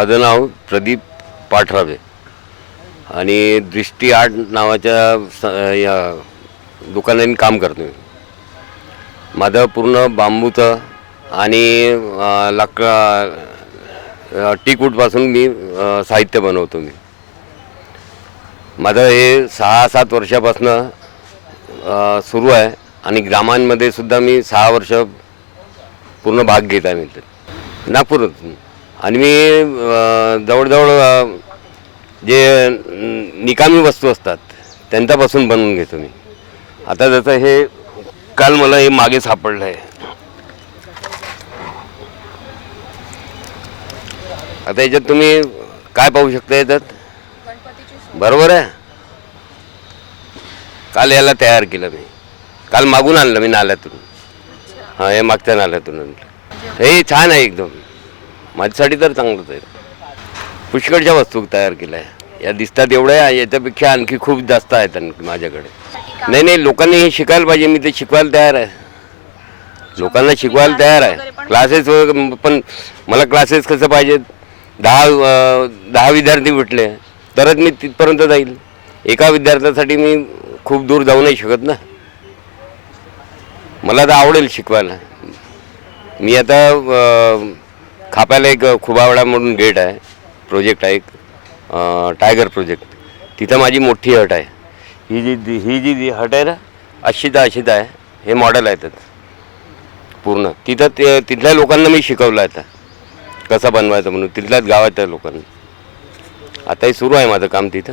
माझं नाव प्रदीप पाठराबे आणि दृष्टी आर्ट नावाच्या या दुकानाने काम करतो मी. माझं पूर्ण बांबूचं आणि टीकवूडपासून मी साहित्य बनवतो मी. माझं हे 6-7 वर्षापासून सुरू आहे आणि ग्रामांमध्ये सुद्धा मी 6 वर्ष पूर्ण भाग घेत आहे मी नागपूरात. आणि मी जवळजवळ जे निकामी वस्तू असतात त्यांच्यापासून बनवून घेतो मी. आता जसं हे काल मला हे मागे सापडलं आहे. आता याच्यात तुम्ही काय पाहू शकता याच्यात, बरोबर आहे. काल याला तयार केलं मी, काल मागून आणलं मी नाल्यातून. हां, हे मागच्या नाल्यातून आणलं. हे छान आहे एकदम, माझ्यासाठी तर चांगलंच आहे. पुष्कळच्या वस्तू तयार केल्या आहे. या दिसतात एवढ्या, याच्यापेक्षा आणखी खूप जास्त आहेत माझ्याकडे. नाही, लोकांनी हे शिकायला पाहिजे. मी ते शिकवायला तयार आहे, लोकांना शिकवायला तयार आहे. क्लासेस पण मला क्लासेस कसं पाहिजे, 10 विद्यार्थी भेटले तरच मी तिथपर्यंत जाईल. एका विद्यार्थ्यासाठी मी खूप दूर जाऊ नाही शकत ना. मला तर आवडेल शिकवायला. मी आता खाप्याला एक खुबावडा म्हणून गेट आहे, प्रोजेक्ट आहे एक टायगर प्रोजेक्ट. तिथं माझी मोठी हट आहे. ही जी हट आहे ना, अशीदा आहे. हे मॉडेल आहे त्याचं पूर्ण. तिथल्या लोकांना मी शिकवलं आता कसं बनवायचं म्हणून, तिथल्याच गावाच्या लोकांना. आताही सुरू आहे माझं काम तिथं.